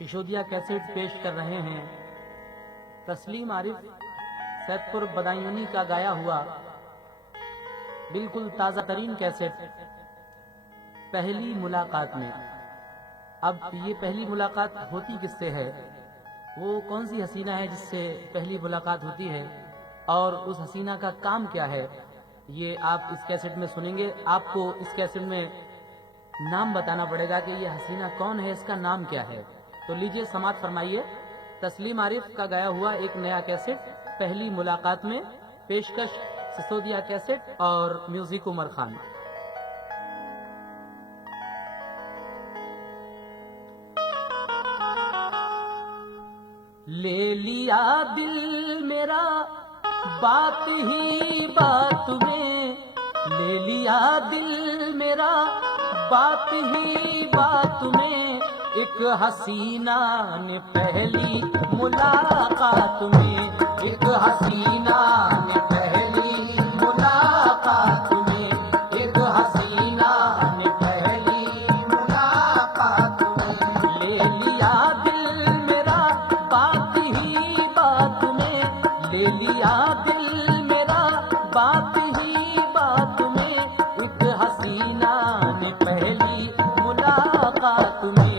Sisodia cassette पेश कर रहे हैं तस्लीम आरिफ सैदपुर बदायूनी का गाया हुआ बिल्कुल ताज़ा तरीन कैसेट पहली मुलाकात में। अब ये पहली मुलाकात होती किससे है, वो कौन सी हसीना है जिससे पहली मुलाकात होती है और उस हसीना का काम क्या है, ये आप इस कैसेट में सुनेंगे। आपको इस कैसेट में नाम बताना पड़ेगा कि ये हसीना कौन है, इसका नाम क्या है। तो लीजिए समात फरमाइए तस्लीम आरिफ का गाया हुआ एक नया कैसेट पहली मुलाकात में, पेशकश सिसोदिया कैसेट और म्यूजिक उमर खान। ले लिया दिल मेरा बात ही बात में, ले लिया दिल मेरा बात ही बात में, एक हसीना ने पहली मुलाकात में, एक हसीना ने पहली मुलाकात में, एक हसीना ने पहली मुलाकात में। ले लिया दिल मेरा बात ही बात में, ले लिया दिल मेरा बात ही बात में, एक हसीना ने पहली मुलाकात में,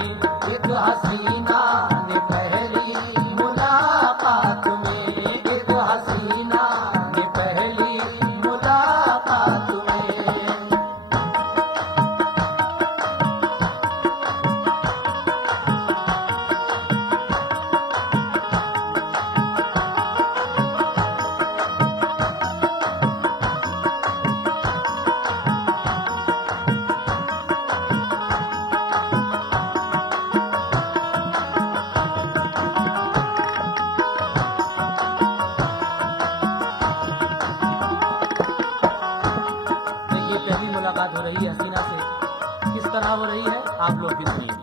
एक हसीना ने पहली मुलाकात में, एक हसीना ने पहली मुलाकात में। पहली मुलाकात हो रही है हसीना से, किस तरह हो रही है आप लोग भी सुनिए।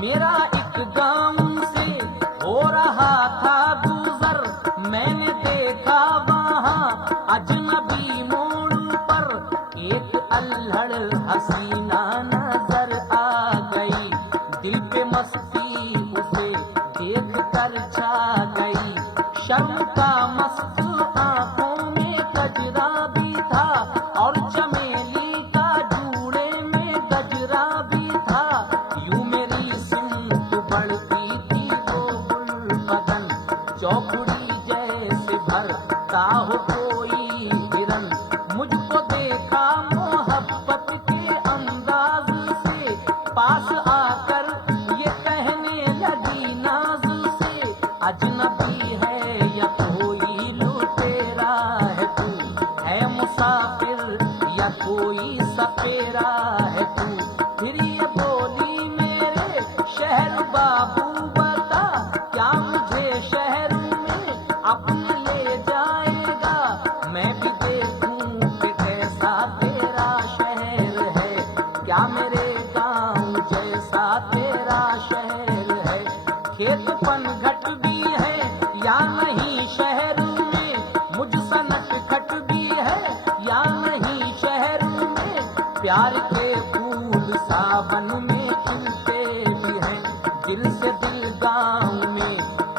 मेरा एक गांव से हो रहा था गुजर, मैंने देखा वहां अजनबी मोड़ पर एक अल्हड़ हसीना नजर आ गई, दिल पे मस्ती उसे देख कर छा गई, शर्म का मस्त आंखों में गजरा भी था और चमेली का जूड़े में गजरा भी था, यूं मेरी सुल्फ बढ़ती थी वो गुलबदन, चौकड़ी जैसे भरता हो कोई हिरन, मुझको देखा मोहब्बत के अंदाज से, पास आकर ये कहने लगी नाज से, अजनबी है या कोई लुटेरा है तू, है मुसाफिर या कोई सपेरा है तू, फिर ये बोली मेरे शहर बाबू बता, क्या मुझे शहर में अपने ले जाएगा, मैं भी देखूं कि कैसा तेरा शहर है, क्या मेरे गांव जैसा तेरा शहर है, खेत पनघट भी है या नहीं शहर में, मुझ सनक खट भी है या नहीं शहर में, प्यार के फूल सावन में खिलते भी हैं, दिल से दिल गाँव में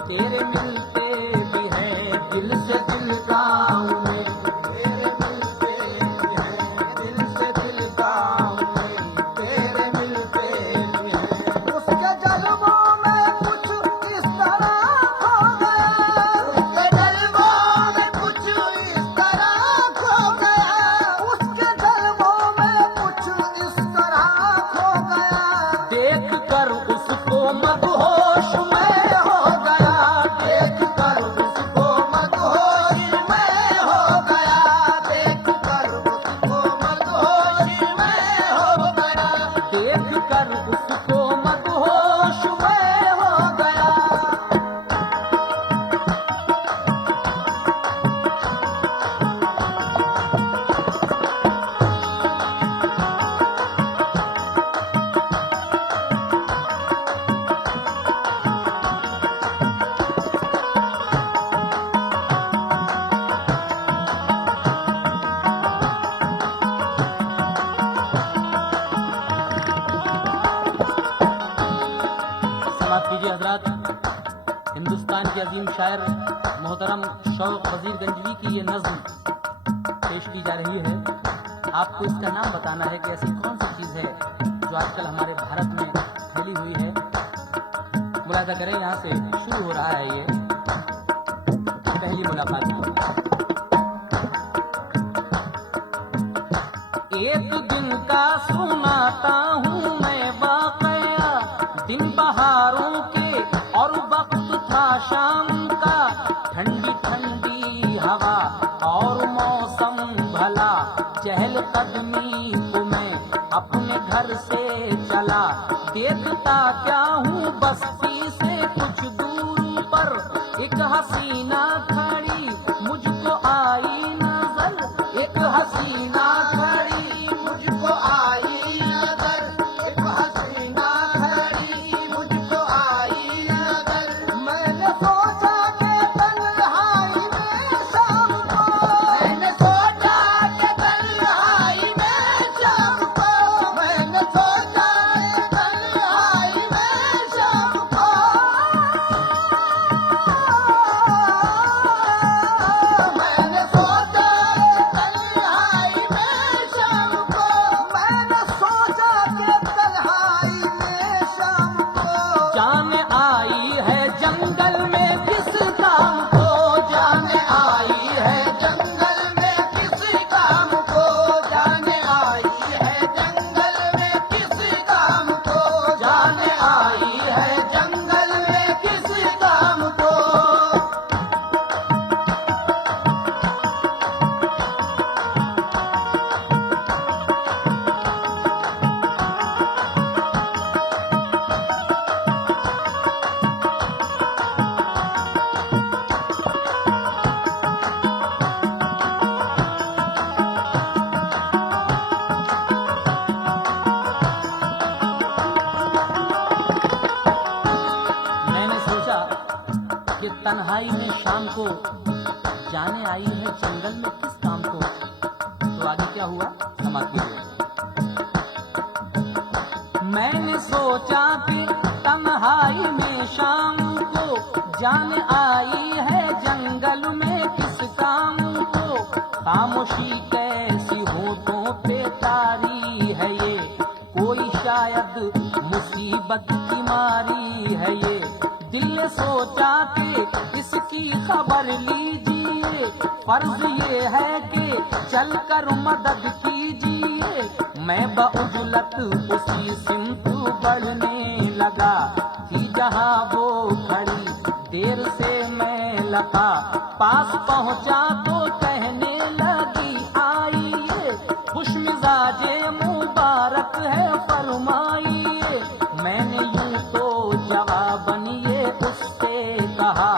तेरे मिलते भी हैं, दिल से दिल गाँव में तेरे मिलते भी हैं, दिल से दिल गाँव में तेरे मिलते भी हैं। उसके जलवों में कुछ इस तरह खो गया, उसके जलवों में कुछ इस तरह खो गया, उसके जलवों में कुछ इस तरह खो गया, देख कर उसको मदहोश मैं समाप्त कीजिए हजरात। हिंदुस्तान के अजीम शायर मोहतरम शौक वजीर गंजवी की ये नज्म पेश की जा रही है। आपको इसका नाम बताना है कि ऐसी कौन सी चीज़ है जो आजकल हमारे भारत में फैली हुई है। मुलाजा करें, यहाँ से शुरू हो रहा है ये पहली मुलाकात। एक दिन का सुनाता हूँ मैं वाक़या, दिन बहारों के और वक्त था शाम का, ठंडी ठंडी हवा और मौसम भला, चहल कदमी को मैं अपने घर से चला, देखता क्या हूँ बस्ती से कुछ दूर पर, एक हसीना खड़ी मुझको आई नजर, एक हसीना खड़ी मुझको आई नजर, एक हसीना खड़ी मुझको आई नजर। मैंने सोचा कि तन्हाई में शाम को, मैंने सोचा कि तन्हाई में शाम को, मैंने सोचा कि तन्हाई में शाम को, मैंने सोचा कि तन्हाई में शाम को, मैंने सोचा कि तन्हाई में शाम को, जाने आई है जंगल में किस काम को, जाने आई है जंगल में किसी काम को, जाने आई है जंगल में किसी काम को, जाने आई है जंगल में किसी काम को। मैंने सोचा कि तन्हाई में शाम को, जाने आई है जंगल में किस काम को। तो आगे क्या हुआ, समाप्त कीजिए। मैंने सोचा कि तन्हाई में शाम को, जाने आई है जंगल में किस काम को, खामोशी कैसी होठों पे तारी है ये, कोई शायद मुसीबत की मारी है ये, दिल ने सोचा कि इसकी खबर लीजिए, फर्ज ये है कि चलकर मदद कीजिए। मैं बउजलत उसी सिमत बढ़ने लगा, थी जहाँ वो खड़ी देर से मैं लगा, पास पहुँचा तो कहने लगी आइए, खुश मिजाजे मुबारक है फरमाइए। मैंने यूं तो जवाबन ये उससे कहा,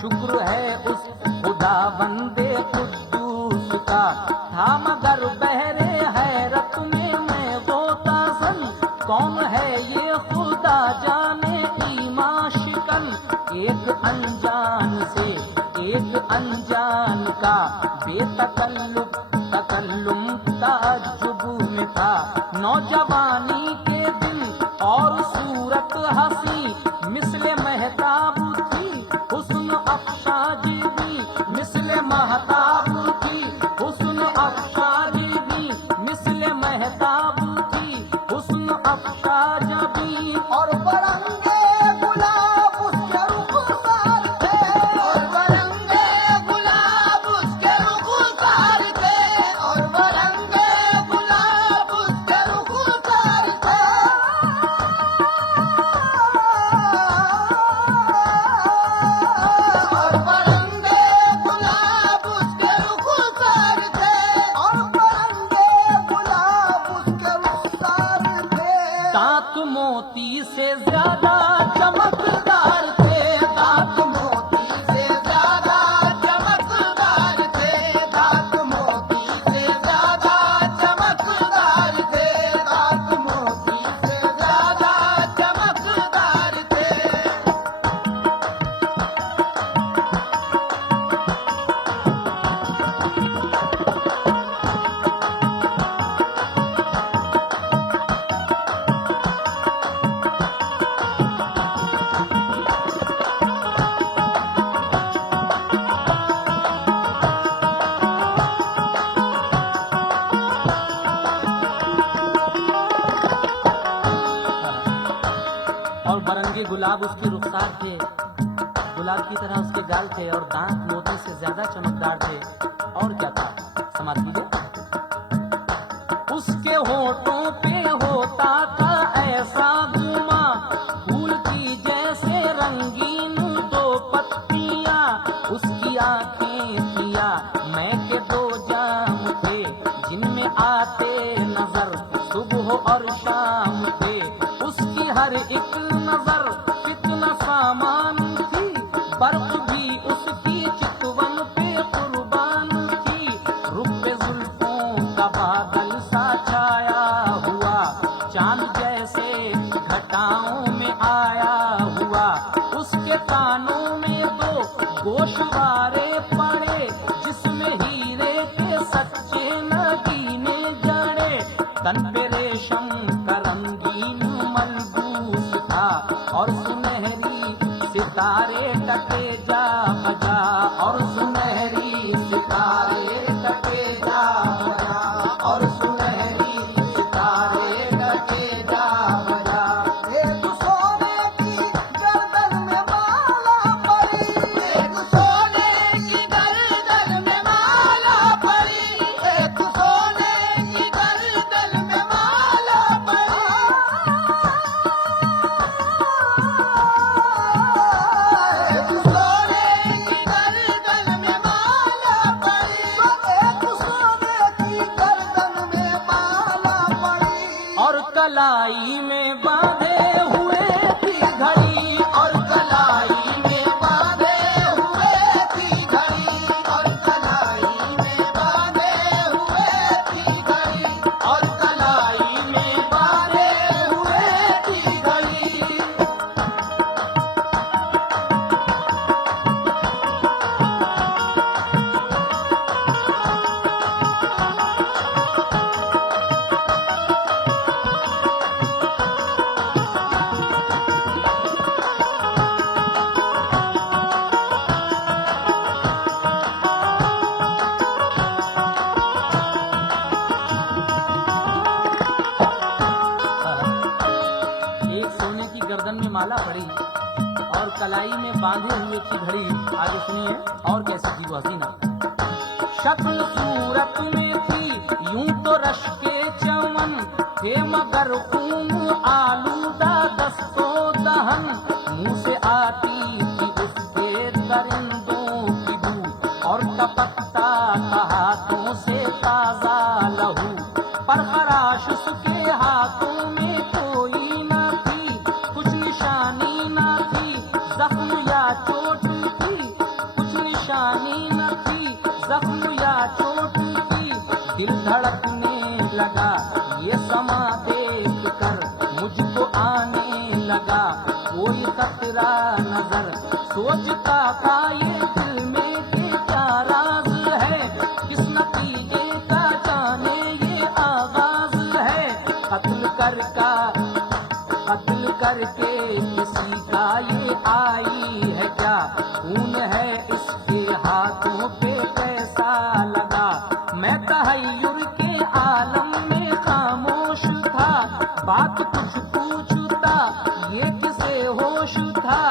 शुक्र है उस खुदा बंदे कुद्दूस का, था मगर बहरे हैरत में मैं गोता सन, कौन है ये खुदा जाने ईमान शिकन, एक अनजान से एक अनजान का बेतकल्लुफ तकल्लुम ताज्जुब में था, नौजवानी के दिन और सूरत हंसी मिसले महताब थी, हुस्न अफशाजी भी मिसले महताब थी, हुस्न अफशाजी भी मिसले महताब थी, हुस्न अफशाज भी। और बरंगे गुलाब उसके रुखसार थे, और बरंगे गुलाब उसके रुखसार थे, और बरंगे गुलाब उसके रुखसार थे, गुलाब की तरह उसके गाल थे और दांत मोती से ज्यादा चमकदार थे। और क्या था, समाप्त कीजिए। उसके होठों पे होता था ऐसा गुमा, फूल की जैसे रंगीन दो पत्तियां। उसकी आंखें पिया मैं के दो जाम थे, जिनमें आते नजर सुबह और शाम थे। उसकी हर एक नजर कितना सामान थी, बर्फ भी उसकी चितवन पे कुर्बान थी। रुख पे जुल्फों का बादल सा छाया हुआ, चांद जैसे घटाओं में आया हुआ। उसके कानों में दो गोशवारे पड़े, जिसमें हीरे के सच्चे नगीने जड़े। तन पे रेशम का रंगीन मलबूस था और सुनहरी सितारे टके जा बजा, और सुनहरी सितारे टके जा बजा, और सुनहरी सितारे टके जा बजा। एक सोने की गर्दन में माला पड़ी, एक सोने की गर्दन में माला पड़ी, एक सोने की गर्दन में माला पड़ी। एक सोने की गर्दन में माला पड़ी, एक सोने की गर्दन में माला पड़ी। और कलाई में बांधे हुए थी घड़ी, और कलाई में बांधे हुए थी घड़ी, और कलाई में बांधे हुए थी घड़ी, और कलाई में बांधे हुए थी घड़ी। एक सोने की गर्दन में माला पड़ी और कलाई में बांधे हुए की घड़ी। आगे सुनिए और कैसी थी वो हसीना। शक्ल सूरत में थी यूं तो रश के चमन थे, मगर खून आलूदा दस्तो दहन। मुंह से आती थी उसके दरिंदों की बू, और टपकता था हाथों से ताजा लहू। पर खराश उसके हाथों में कोई न थी, कुछ निशानी न थी, जख्म या चोट थी, कुछ निशानी न थी, जख्म या चोट थी। दिल धड़कने लगा ये समा देख कर, मुझको आने लगा कोई खतरा नजर। सोचता था ये दिल में के क्या राज है, किस नतीजे का जाने ये आगाज है। कत्ल करके किसी का ये आई है क्या, खून है इसके हाथों पे कैसा लगा। मैं तहय्युर के आलम में खामोश था, बात कुछ पूछता ये किसे होश था।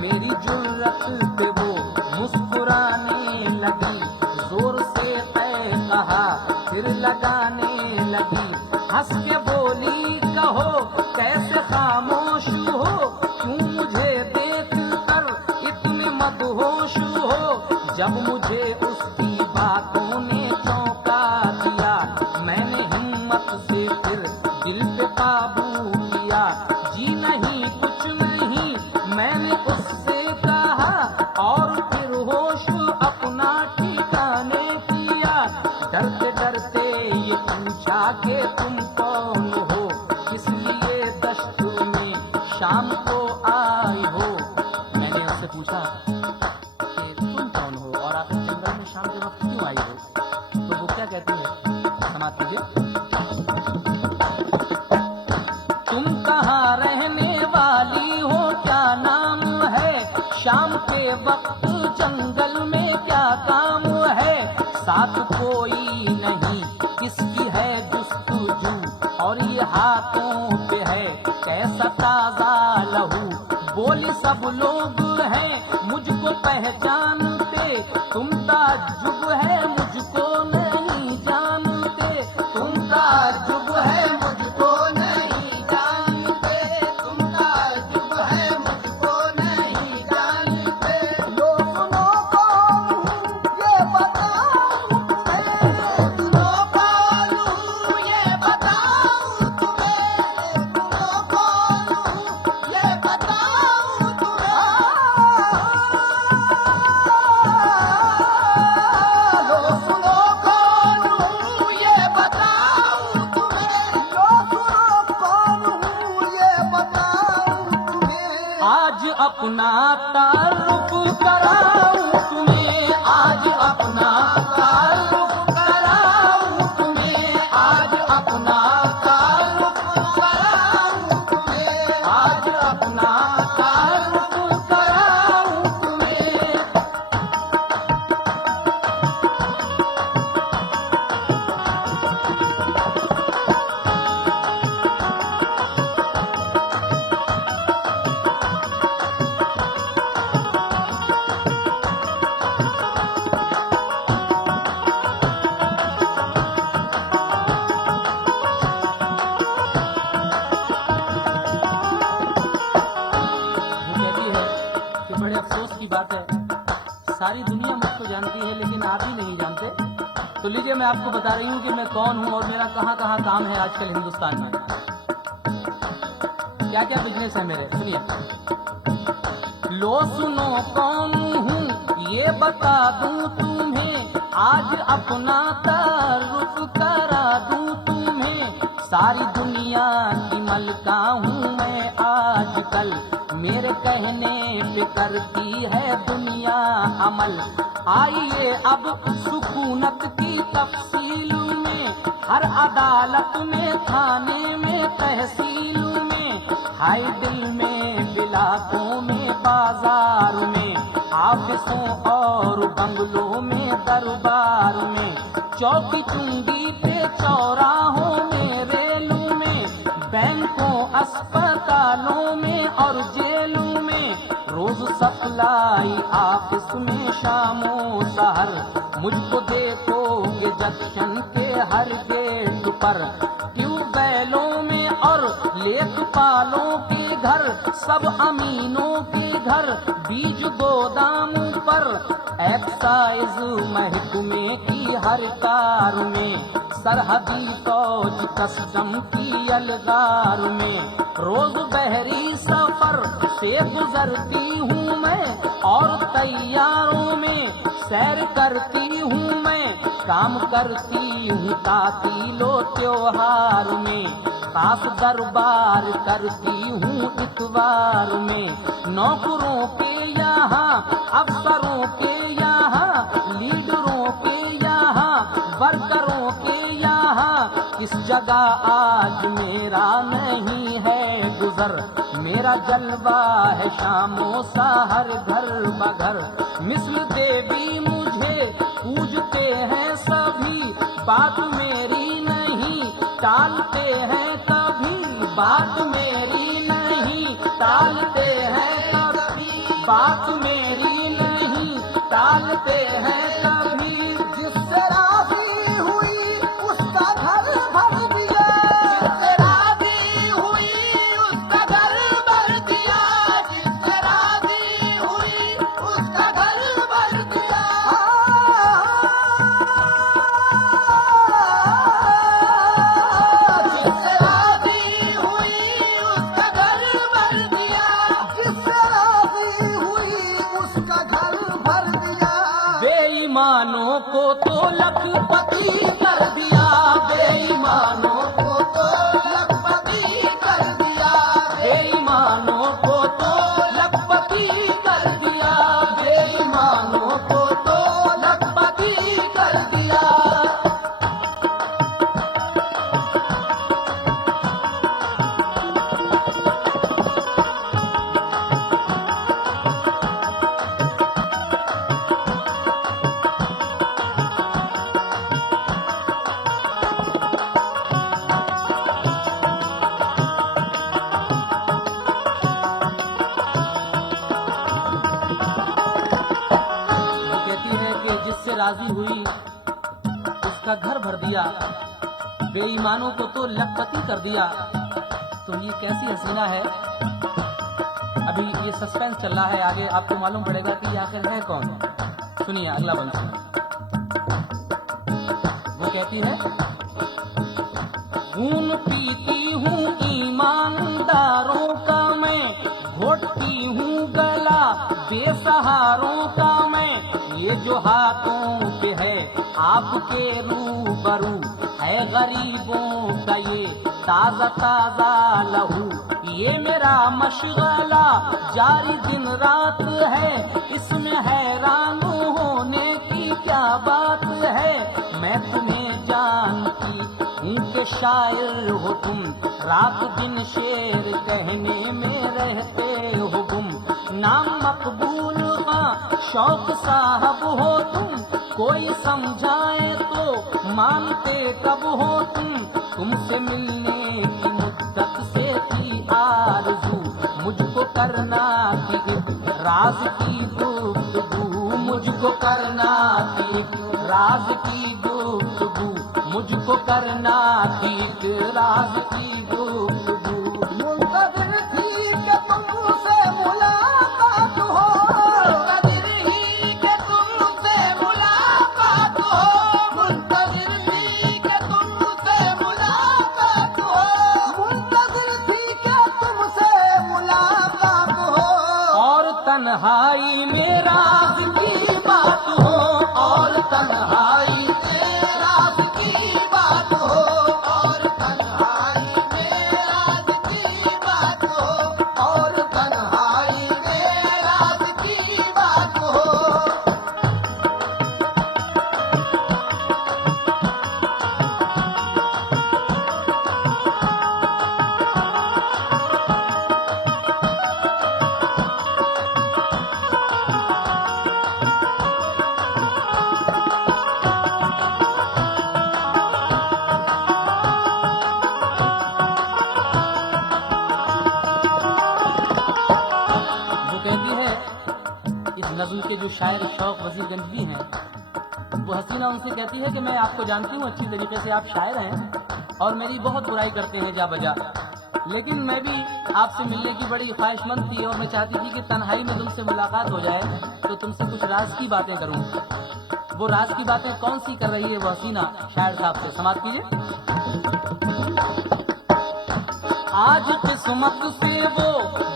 मेरी जुर्रत पे वो मुस्कुराने लगी, जोर से तय कहा फिर लगाने लगी। हंस के बोली कहो कैसे खामोश हो, क्यों मुझे देख कर इतने मदहोश हो। जब मुझे उसकी बातों ने चौंका दिया, मैंने हिम्मत से फिर दिल पे काबू किया। जी नहीं कुछ नहीं मैंने उससे कहा, और फिर होश अपना ठिकाने किया। डरते डरते ये पूछा कि तुम कौन हो, किस लिए दश्त में शाम को आए हो। मैंने उससे पूछा कि तुम कौन हो और आप इस जंगल में शाम के वक्त क्यों आई हो। तो वो क्या कहती है, समाप्त कीजिए। तुम कहाँ रहने वाली हो, क्या नाम है, शाम के वक्त जंगल में क्या काम है। साथ कोई नहीं किसकी है जुस्तजू, और ये हाथों पे है कैसा ताजा लहू। बोली सब लोग हैं मुझको पहचानते, तुम ताज्जुब है मुझको नहीं जानते, तुम ताज्जुब है मुझको नहीं जानते, तुम ताज्जुब है मुझको नहीं जानते। लो सुनो कौन हूँ ये बताऊं तुम्हें, सुनो कौन हूँ ये बताऊं तुम्हें, सुनो कौन हूँ ये बताऊं तुम्हें। लो सुनो कौन हूँ ये बताऊं तुम्हें, लो सुनो कौन हूँ ये बताऊं तुम्हें। आज अपना तारुफ कराऊं तुम्हें, आज अपना ताल्लुक कराऊं तुम्हें, आज अपना ताल्लुक कराऊं तुम्हें, आज अपना ताल्लुक कराऊं तुम्हें। वो कहती है कि बड़े अफसोस की बात है, सारी दुनिया मुझको जानती है लेकिन आप ही नहीं जानते। तो लीजिए मैं आपको बता रही हूँ कि मैं कौन हूँ और मेरा कहाँ कहाँ काम है आजकल हिंदुस्तान में, क्या क्या बिजनेस है मेरे, सुनिए। लो सुनो कौन हूँ ये बता दूँ तुम्हें, आज अपना तारुफ करा दूँ तुम्हें। सारी दुनिया की मलका हूँ मैं आजकल, मेरे कहने पे करती है दुनिया अमल। आइए अब सुकूनत की तफसील में, हर अदालत में, थाने में, तहसील में, हाई दिल में, इलाकों में, बाजार में, ऑफिसों और बंगलों में, दरबार में, चौकी चुंगी पे, चौराहों में, रेलों में, बैंकों, अस्पतालों में और जेलों में, रोज सप्लाई ऑफिस में, शामों सहर मुझको देखोगे जंक्शन के हर गेट पर, ट्यूबवेलों में और लेखपालों के घर, सब अमीनों के घर, बीज गोदामों पर, एक्साइज महकमे की हर कार में, सरहदी फौज कस्टम की अलगार में, रोज बहरी सफर से गुजरती हूँ मैं और तैयारों में सैर करती हूँ मैं, काम करती हूँ तातीलो त्योहार में, खास दरबार करती हूँ इतवार में, नौकरों के यहाँ, अफसरों के यहाँ, लीडरों के यहाँ, वर्करों के यहाँ, किस जगह आज मेरा नहीं है गुजर, मेरा जलवा है शामों सा हर घर बघर, मिस्ल देवी मुझे पूजते हैं सभी, बात मेरी नहीं टालते हैं कभी, बात मेरी नहीं टालते हैं कभी, बात मेरी नहीं टालते हैं कभी। जिससे राजी हुई उसका घर भर दिया, जिससे राजी हुई उसका घर भर दिया, जिससे राजी हुई उसका घर भर दिया। जिससे राजी हुई उसका घर भर दिया, जिससे राजी हुई उसका घर भर दिया। बेईमानों को तो लखपति कर दिया, बेईमानों को तो लखपति कर दिया, बेईमानों को तो लखपति कर दिया, बेईमानों को तो लखपति कर दिया। राजी हुई, उसका घर भर दिया, बेईमानों को तो लखपति कर दिया। तो ये कैसी हसीना है। अभी ये सस्पेंस चल रहा है, आगे आपको मालूम पड़ेगा कि ये आखिर है कौन। सुनिए अगला बंद। वो कहती है, खून पीती हूँ ईमानदारों का मैं, घोटती हूँ गला बेसहारों का मैं। ये जो हाथों पे है आपके रूबरू, है गरीबों का ये ताजा ताजा लहू। ये मेरा मशगला जारी दिन रात है, इसमें हैरान होने की क्या बात है। मैं तुम्हें जानती हूँ कि शायर हो तुम, रात दिन शेर कहने में रहते हो गुम। नाम मकबूल का शौक साहब हो तुम, कोई समझाए तो मानते कब हो तुम। तुमसे मिलने की मुद्दत से थी आरज़ू, मुझको करना थी राज की गुफ्तगू। मुझको करना थी राज की गुफ्तगू, मुझको करना थी राज की गुफ्तगू। मुंतज़िर थी कि तुमसे मुलाकात हो, मुंतज़िर ही कि तुमसे मुलाकात हो, मुंतज़िर थी कि तुमसे मुलाकात हो, मुंतज़िर थी कि तुमसे मुलाकात हो। और तन्हाई में राज की बात हो, और तन्हाई में राज की बात हो, और तन्हाई में राज की बात हो, और तन्हाई में राज की बात हो। वो कहती है, इस नज़्म के जो शायर शौक वजीर गंजवी हैं, वो हसीना उनसे कहती है कि मैं आपको जानती हूँ अच्छी तरीके से, आप शायर हैं और मेरी बहुत बुराई करते हैं जा बजा, लेकिन मैं भी आपसे मिलने की बड़ी ख्वाहिशमंद थी और मैं चाहती थी कि तन्हाई में तुमसे मुलाकात हो जाए तो तुमसे कुछ राज की बातें करूँ। वो राज की बातें कौन सी कर रही है वो हसीना, शायर साहब से समाप्त कीजिए। आज किस्मत से वो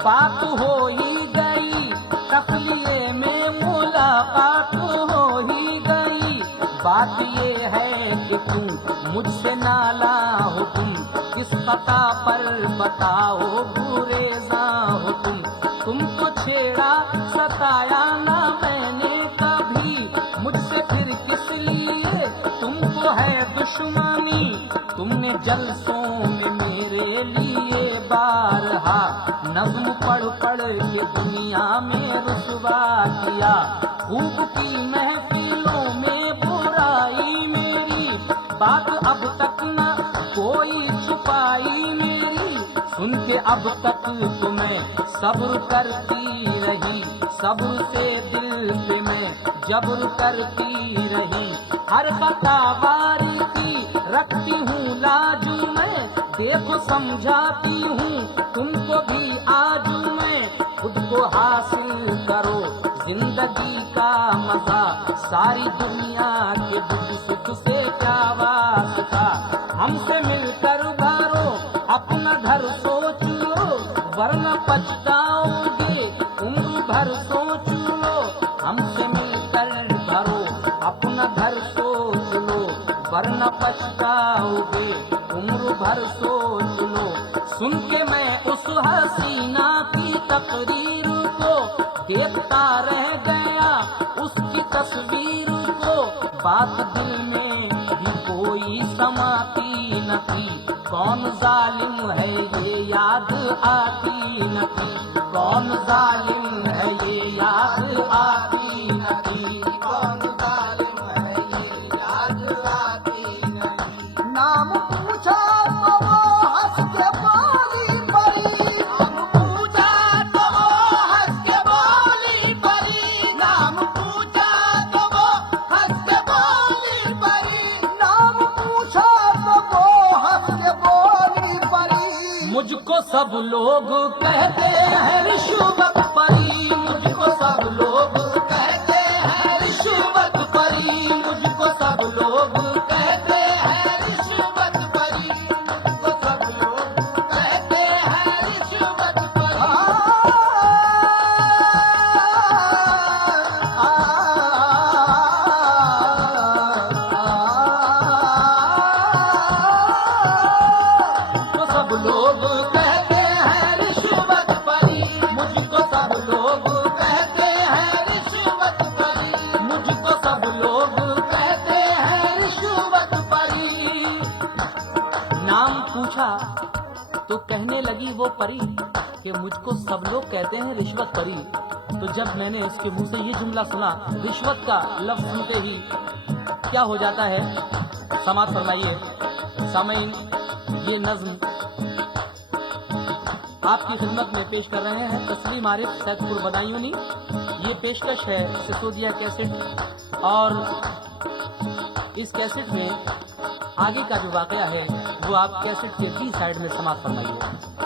बात हो ही गई, तफलीले में मुलाकात हो ही गई। बात ये है कि तू मुझसे नाला हो तुम, किस खता पर बताओ गुरेज़ा हो तुम। तुमको छेड़ा सताया ना मैंने कभी, मुझसे फिर किस लिए तुमको है दुश्मनी। तुमने जलसों में मेरे लिए बारहा नज़्म पढ़ पढ़ के दुनिया में रुसवा किया। खूब की महफिलों में बुराई मेरी, बात अब तक न कोई छुपाई मेरी। सुन के अब तक तुम्हें सब्र करती रही, सब्र से दिल पे मैं जब्र करती रही। हर खतावारी की रखती हूँ लाजू मैं, देखो समझाती हूँ तुमको भी आजू मैं। खुद को हासिल करो जिंदगी का मजा, सारी दुनिया के दुख सुख से क्या वास्ता। हमसे मिलकर भरो अपना घर सोच लो, वरना पछताओगे उम्र भर सोच लो। हमसे मिलकर भरो अपना घर सोच लो, वरना पछताओगे उम्र भर सोच लो। सुन के मैं उस हसीना की तकरीर को देखता रह गया, उसकी तस्वीर को। बात दिल में भी कोई समाती न थी, कौन जालिम है ये याद आती न थी। कौन जालिम है ये याद आती न थी, कौन जालिम है ये याद आती नहीं। नाम पूछा तो वो हंस के बोली परी, नाम पूछा तो वो हंस के बोली परी, नाम पूछा तो वो हंस के सब लोग कहते हैं रिश्वत परी, मुझको सब लोग कहते हैं रिश्वत परी, मुझको सब लोग कहते हैं रिश्वत परी, मुझको सब लोग कहते हैं रिश्वत परी। तो सब लोग कहते हैं रिश्वत परी, मुझको सब लोग कहते हैं रिश्वत परी, मुझको सब लोग कहते हैं रिश्वत परी। नाम पूछा तो कहने लगी वो परी कि मुझको सब लोग कहते हैं रिश्वत परी। तो जब मैंने उसके मुंह से ये जुमला सुना, रिश्वत का लफ्ज सुनते ही क्या हो जाता है, समाप्त फरमाइए। सामईन, ये नज्म आपकी खिदमत में पेश कर रहे हैं तस्लीम आरिफ सैदपुर बदायूनी। ये पेशकश है सिसोदिया कैसेट, और इस कैसेट में आगे का जो वाकया है वो आप कैसेट के बी साइड में समाप्त फरमाइए।